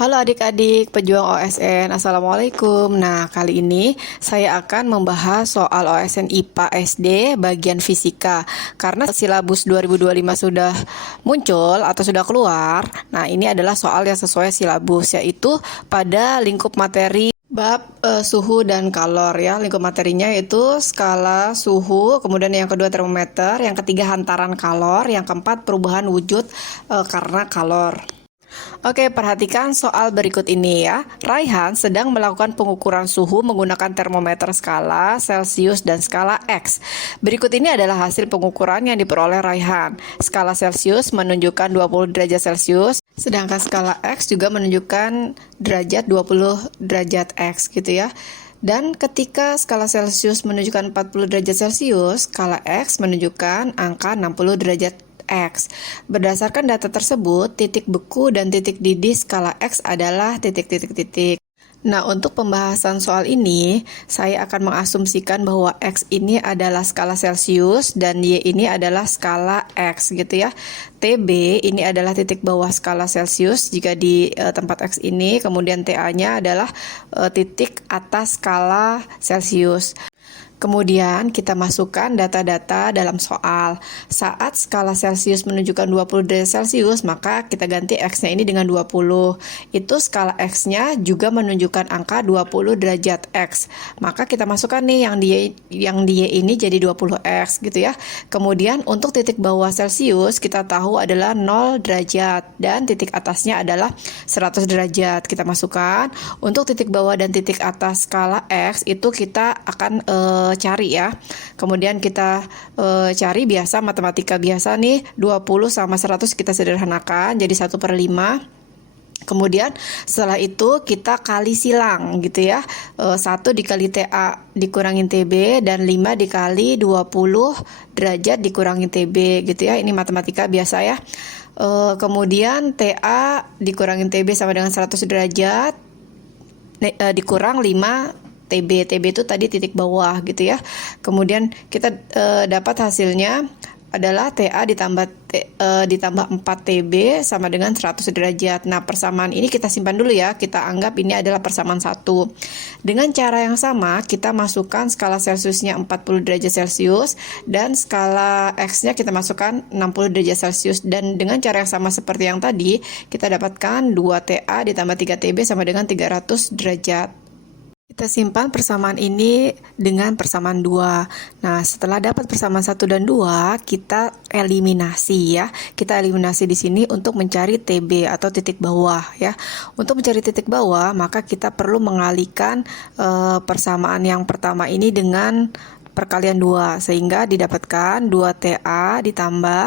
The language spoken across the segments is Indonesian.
Halo adik-adik pejuang OSN, Assalamualaikum. Nah, kali ini saya akan membahas soal OSN IPA SD bagian fisika. Karena silabus 2025 sudah muncul atau sudah keluar. Nah, ini adalah soal yang sesuai silabus, yaitu pada lingkup materi bab suhu dan kalor ya. Lingkup materinya yaitu skala suhu, kemudian yang kedua termometer, yang ketiga hantaran kalor, yang keempat perubahan wujud karena kalor. Oke, perhatikan soal berikut ini ya. Raihan sedang melakukan pengukuran suhu menggunakan termometer skala Celcius dan skala X. Berikut ini adalah hasil pengukuran yang diperoleh Raihan. Skala Celcius menunjukkan 20 derajat Celcius, sedangkan skala X juga menunjukkan derajat 20 derajat X gitu ya. Dan ketika skala Celcius menunjukkan 40 derajat Celcius, skala X menunjukkan angka 60 derajat X. Berdasarkan data tersebut, titik beku dan titik didih skala X adalah titik-titik-titik. Nah, untuk pembahasan soal ini, saya akan mengasumsikan bahwa X ini adalah skala Celcius dan Y ini adalah skala X gitu ya. TB ini adalah titik bawah skala Celcius jika di tempat X ini, kemudian TA-nya adalah titik atas skala Celcius. Kemudian kita masukkan data-data dalam soal. Saat skala Celcius menunjukkan 20 derajat Celcius, maka kita ganti X-nya ini dengan 20. Itu skala X-nya juga menunjukkan angka 20 derajat X. Maka kita masukkan nih yang di Y ini jadi 20X gitu ya. Kemudian untuk titik bawah Celcius kita tahu adalah 0 derajat dan titik atasnya adalah 100 derajat. Kita masukkan. Untuk titik bawah dan titik atas skala X itu kita akan cari ya. Kemudian kita cari biasa matematika biasa nih, 20 sama 100 kita sederhanakan jadi 1/5. Kemudian setelah itu kita kali silang gitu ya. 1 dikali TA dikurangin TB dan 5 dikali 20 derajat dikurangin TB gitu ya. Ini matematika biasa ya. Kemudian TA dikurangin TB sama dengan 100 derajat dikurang 5 TB itu tadi titik bawah gitu ya. Kemudian kita dapat hasilnya adalah TA ditambah 4 TB sama dengan 100 derajat. Nah, persamaan ini kita simpan dulu ya. Kita anggap ini adalah persamaan 1. Dengan cara yang sama, kita masukkan skala Celciusnya 40 derajat Celcius dan skala X-nya kita masukkan 60 derajat Celcius. Dan dengan cara yang sama seperti yang tadi, kita dapatkan 2 TA ditambah 3 TB sama dengan 300 derajat. Kita simpan persamaan ini dengan persamaan 2. Nah, setelah dapat persamaan 1 dan 2, kita eliminasi ya. Kita eliminasi di sini untuk mencari TB atau titik bawah ya. Untuk mencari titik bawah, maka kita perlu mengalihkan persamaan yang pertama ini dengan perkalian 2 sehingga didapatkan 2 TA ditambah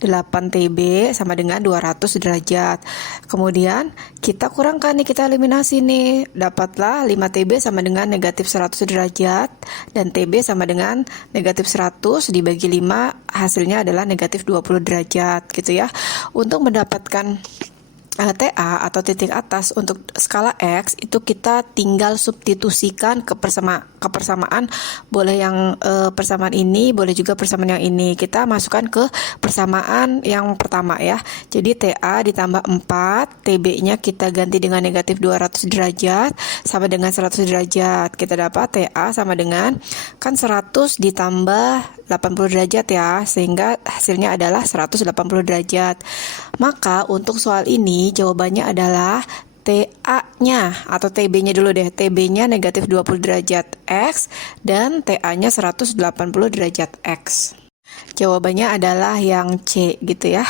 8 TB sama dengan 200 derajat. Kemudian kita kurangkan nih, kita eliminasi nih. Dapatlah 5 TB sama dengan negatif 100 derajat dan TB sama dengan negatif 100 dibagi 5 hasilnya adalah negatif 20 derajat gitu ya. Untuk mendapatkan TA atau titik atas untuk skala X itu kita tinggal substitusikan ke persamaan, boleh yang persamaan ini, boleh juga persamaan yang ini. Kita masukkan ke persamaan yang pertama ya. Jadi TA ditambah 4, TB-nya kita ganti dengan negatif 200 derajat sama dengan 100 derajat. Kita dapat TA sama dengan kan 100 ditambah 80 derajat ya, sehingga hasilnya adalah 180 derajat. Maka untuk soal ini jawabannya adalah TA-nya atau TB-nya dulu deh. TB-nya negatif 20 derajat X dan TA-nya 180 derajat X. Jawabannya adalah yang C gitu ya.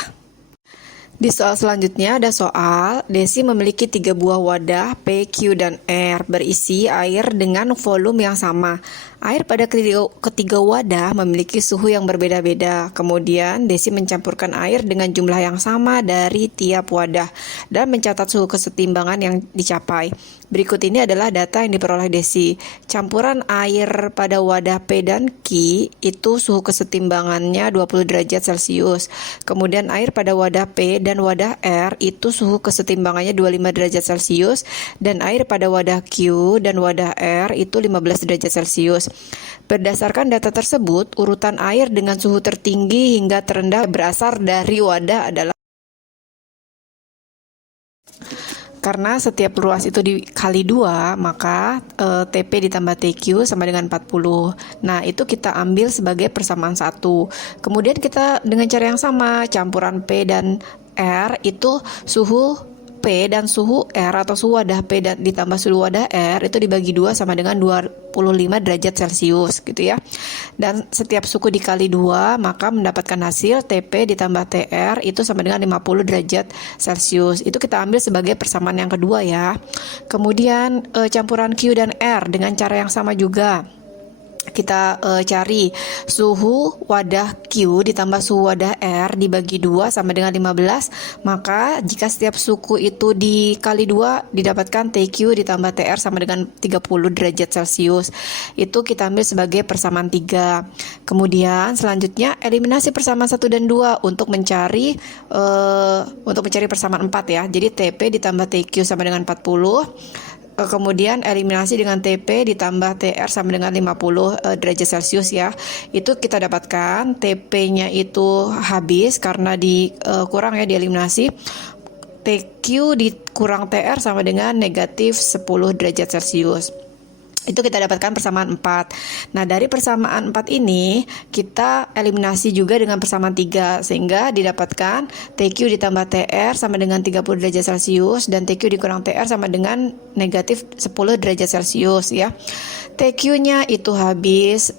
Di soal selanjutnya ada soal, Desi memiliki 3 buah wadah P, Q, dan R berisi air dengan volume yang sama. Air pada ketiga wadah memiliki suhu yang berbeda-beda. Kemudian Desi mencampurkan air dengan jumlah yang sama dari tiap wadah dan mencatat suhu kesetimbangan yang dicapai. Berikut ini adalah data yang diperoleh Desi. Campuran air pada wadah P dan Q itu suhu kesetimbangannya 20 derajat Celcius. Kemudian air pada wadah P dan wadah R itu suhu kesetimbangannya 25 derajat Celcius. Dan air pada wadah Q dan wadah R itu 15 derajat Celcius. Berdasarkan data tersebut, urutan air dengan suhu tertinggi hingga terendah berasal dari wadah adalah Karena setiap ruas itu dikali 2, maka TP ditambah TQ sama dengan 40. Nah, itu kita ambil sebagai persamaan 1. Kemudian kita dengan cara yang sama, campuran P dan R itu suhu P dan suhu R atau suhu wadah P dan ditambah suhu wadah R itu dibagi 2 sama dengan 25 derajat Celcius gitu ya. Dan setiap suku dikali 2 maka mendapatkan hasil TP ditambah TR itu sama dengan 50 derajat Celcius. Itu kita ambil sebagai persamaan yang kedua ya. Kemudian campuran Q dan R dengan cara yang sama juga. Kita cari suhu wadah Q ditambah suhu wadah R dibagi 2 sama dengan 15. Maka jika setiap suku itu dikali 2 didapatkan TQ ditambah TR sama dengan 30 derajat Celcius. Itu kita ambil sebagai persamaan 3. Kemudian selanjutnya eliminasi persamaan 1 dan 2 untuk mencari persamaan 4 ya. Jadi TP ditambah TQ sama dengan 40. Kemudian eliminasi dengan TP ditambah TR sama dengan 50 derajat Celcius ya. Itu kita dapatkan TP-nya itu habis karena dikurang ya, dieliminasi. TQ dikurang TR sama dengan negatif 10 derajat Celcius. Itu kita dapatkan persamaan 4. Nah, dari persamaan 4 ini kita eliminasi juga dengan persamaan 3 sehingga didapatkan TQ ditambah TR sama dengan 30 derajat Celcius dan TQ dikurang TR sama dengan negatif 10 derajat Celcius ya. TQ-nya itu habis,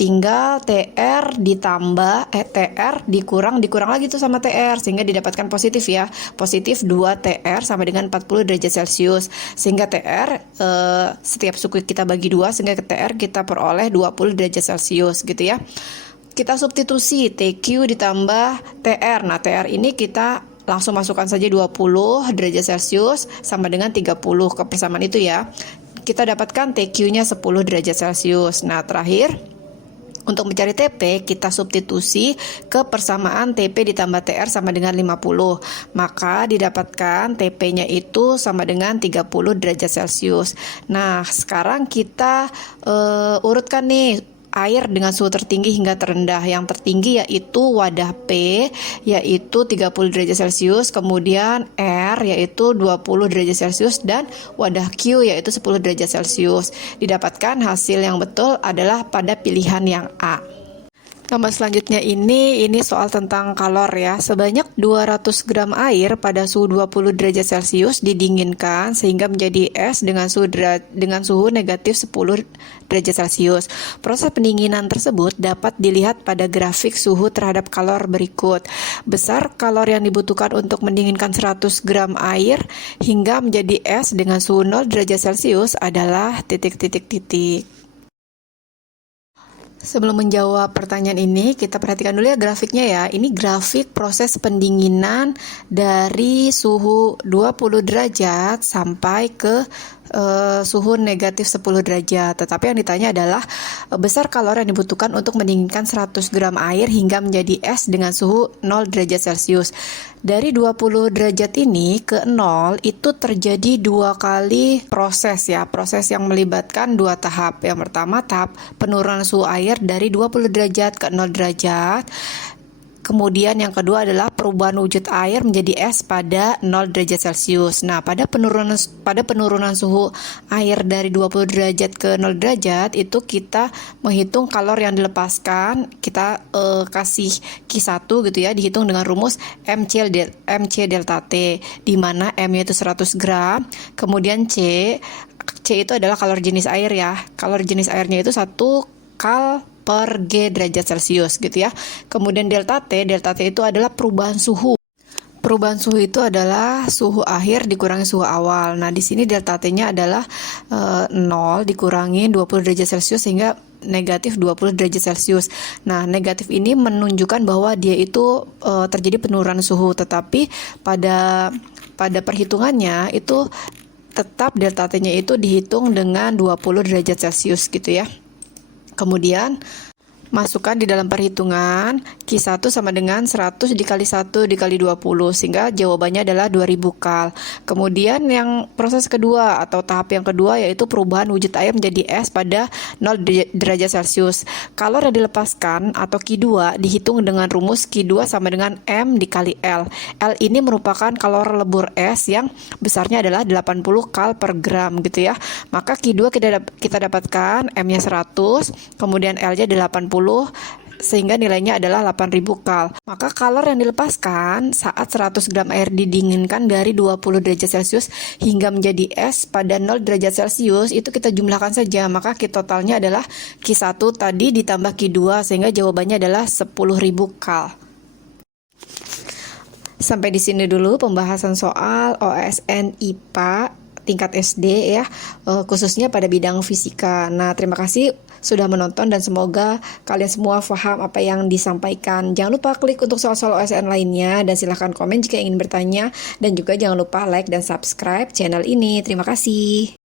tinggal TR ditambah TR dikurang lagi tuh sama TR sehingga didapatkan positif ya. Positif 2 TR sama dengan 40 derajat Celcius sehingga TR setiap suku kita bagi 2 sehingga ke TR kita peroleh 20 derajat Celcius gitu ya. Kita substitusi TQ ditambah TR. Nah, TR ini kita langsung masukkan saja 20 derajat Celcius sama dengan 30 ke persamaan itu ya. Kita dapatkan TQ-nya 10 derajat Celcius. Nah, terakhir untuk mencari TP, kita substitusi ke persamaan TP ditambah TR sama dengan 50. Maka didapatkan TP-nya itu sama dengan 30 derajat Celcius. Nah, sekarang kita urutkan nih air dengan suhu tertinggi hingga terendah. Yang tertinggi yaitu wadah P yaitu 30 derajat Celcius, kemudian R yaitu 20 derajat Celcius dan wadah Q yaitu 10 derajat Celcius. Didapatkan hasil yang betul adalah pada pilihan yang A. Nomor selanjutnya ini soal tentang kalor ya. Sebanyak 200 gram air pada suhu 20 derajat Celcius didinginkan sehingga menjadi es dengan suhu negatif 10 derajat Celcius. Proses pendinginan tersebut dapat dilihat pada grafik suhu terhadap kalor berikut. Besar kalor yang dibutuhkan untuk mendinginkan 100 gram air hingga menjadi es dengan suhu 0 derajat Celcius adalah titik-titik-titik. Sebelum menjawab pertanyaan ini, kita perhatikan dulu ya grafiknya ya. Ini grafik proses pendinginan dari suhu 20 derajat sampai ke suhu negatif 10 derajat. Tetapi yang ditanya adalah besar kalori yang dibutuhkan untuk mendinginkan 100 gram air hingga menjadi es dengan suhu 0 derajat Celcius. Dari 20 derajat ini ke 0 itu terjadi 2 kali proses ya. Proses yang melibatkan 2 tahap. Yang pertama tahap penurunan suhu air dari 20 derajat ke 0 derajat. Kemudian yang kedua adalah perubahan wujud air menjadi es pada 0 derajat Celcius. Nah, pada penurunan suhu air dari 20 derajat ke 0 derajat itu kita menghitung kalor yang dilepaskan. Kita kasih Q1 gitu ya, dihitung dengan rumus MC delta T, di mana M-nya itu 100 gram, kemudian C itu adalah kalor jenis air ya. Kalor jenis airnya itu 1 kal per G derajat Celcius gitu ya. Kemudian delta T itu adalah perubahan suhu. Perubahan suhu itu adalah suhu akhir dikurangi suhu awal. Nah, di sini delta T-nya adalah 0 dikurangi 20 derajat Celcius sehingga negatif 20 derajat Celcius. Nah, negatif ini menunjukkan bahwa dia itu terjadi penurunan suhu, tetapi pada perhitungannya itu tetap delta T-nya itu dihitung dengan 20 derajat Celcius gitu ya. Kemudian Masukkan di dalam perhitungan Q1 sama dengan 100 dikali 1 dikali 20 sehingga jawabannya adalah 2000 kal. Kemudian yang proses kedua atau tahap yang kedua yaitu perubahan wujud air menjadi es pada 0 derajat Celcius. Kalor yang dilepaskan atau Q2 dihitung dengan rumus Q2 sama dengan M dikali L. L ini merupakan kalor lebur es yang besarnya adalah 80 kal per gram gitu ya. Maka Q2 kita dapatkan M-nya 100, kemudian L-nya 80 sehingga nilainya adalah 8000 kal. Maka kalor yang dilepaskan saat 100 gram air didinginkan dari 20 derajat Celcius hingga menjadi es pada 0 derajat Celcius itu kita jumlahkan saja. Maka Q totalnya adalah Q1 tadi ditambah Q2 sehingga jawabannya adalah 10.000 kal. Sampai di sini dulu pembahasan soal OSN IPA tingkat SD ya, khususnya pada bidang fisika. Nah, terima kasih sudah menonton dan semoga kalian semua paham apa yang disampaikan. Jangan lupa klik untuk soal-soal OSN lainnya dan silahkan komen jika ingin bertanya dan juga jangan lupa like dan subscribe channel ini. Terima kasih.